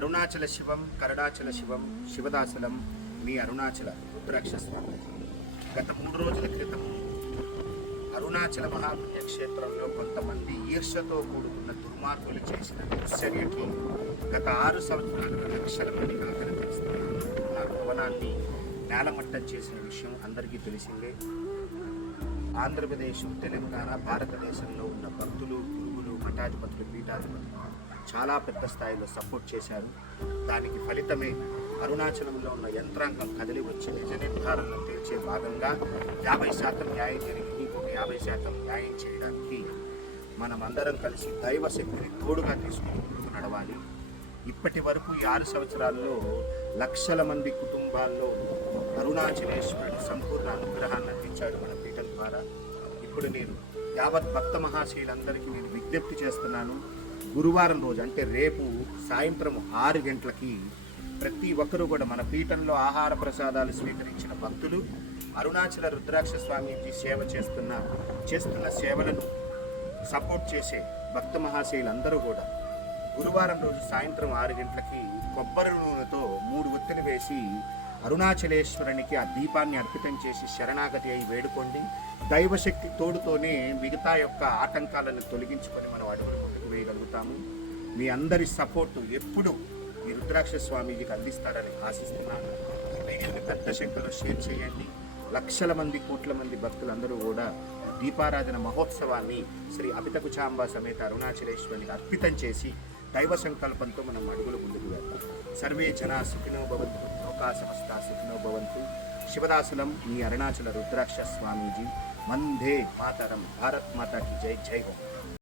అరుణాచల శివం కరుణాచల శివం శివదాసలం మీ అరుణాచల రుద్రాక్ష స్వామి. గత 3 రోజుల క్రితం అరుణాచల మహాపుణ్యక్షేత్రంలో కొంతమంది ఈర్ష్యతో కూడుకున్న దుర్మార్గులు చేసిన దుశ్చర్యకి గత 6 సంవత్సరాలుగా లక్షల మంది ఆకలి చేస్తున్నారు. నా భవనాన్ని నేలమట్టం చేసిన విషయం అందరికీ తెలిసిందే. ఆంధ్రప్రదేశ్, తెలంగాణ, భారతదేశంలో ఉన్న భక్తులు, గురువులు, మఠాధిపతులు, పీఠాధిపతులు చాలా పెద్ద స్థాయిలో సపోర్ట్ చేశారు. దానికి ఫలితమే అరుణాచలంలో ఉన్న యంత్రాంగం కదిలి వచ్చి నిజ నిర్ధారణను తీర్చే భాగంగా 50% న్యాయం జరిగింది. ఇంకొక 50% న్యాయం చేయడానికి మనమందరం కలిసి దైవ శక్తిని తోడుగా తీసుకుని ముందుకు నడవాలి. ఇప్పటి వరకు ఈ 6 సంవత్సరాల్లో లక్షల మంది కుటుంబాల్లో అరుణాచలేశ్వరుడి సంపూర్ణ అనుగ్రహాన్ని అందించాడు మన పీఠం ద్వారా. ఇప్పుడు నేను యావత్ భక్త మహాశయులందరికీ నేను విజ్ఞప్తి చేస్తున్నాను. గురువారం రోజు అంటే రేపు సాయంత్రం 6 గంటలకి ప్రతి ఒక్కరూ కూడా మన పీఠంలో ఆహార ప్రసాదాలు స్వీకరించిన భక్తులు అరుణాచల రుద్రాక్ష స్వామీజీ సేవ చేస్తున్న సేవలను సపోర్ట్ చేసే భక్త మహాశయులందరూ కూడా గురువారం రోజు సాయంత్రం 6 గంటలకి కొబ్బరి నూనెతో 3 ఒత్తులు వేసి అరుణాచలేశ్వరునికి ఆ దీపాన్ని అర్పితం చేసి శరణాగతి అయి వేడుకోండి. దైవశక్తి తోడుతోనే మిగతా యొక్క ఆటంకాలను తొలగించుకొని మనం అడుగులు ముందుకు వేయగలుగుతాము. మీ అందరి సపోర్టు ఎప్పుడు ఈ రుద్రాక్ష స్వామీజీకి అందిస్తారని ఆశిస్తున్నాను. వీడియోని పెద్ద సంఖ్యలో షేర్ చేయండి. లక్షల మంది, కోట్ల మంది భక్తులందరూ కూడా దీపారాధన మహోత్సవాన్ని శ్రీ అపితకుచాంబ సమేత అరుణాచలేశ్వరునికి అర్పితం చేసి దైవ సంకల్పంతో మనం అడుగులు ముందుకు వెళ్తాం. సర్వే జనా సుఖినో భవంతు, లోకా సమస్తా సుఖినో భవంతు. శివదాసులం మీ అరుణాచల రుద్రాక్ష స్వామీజీ. వందే మాతరం. భారత్ మాతాకి జై. జై హో.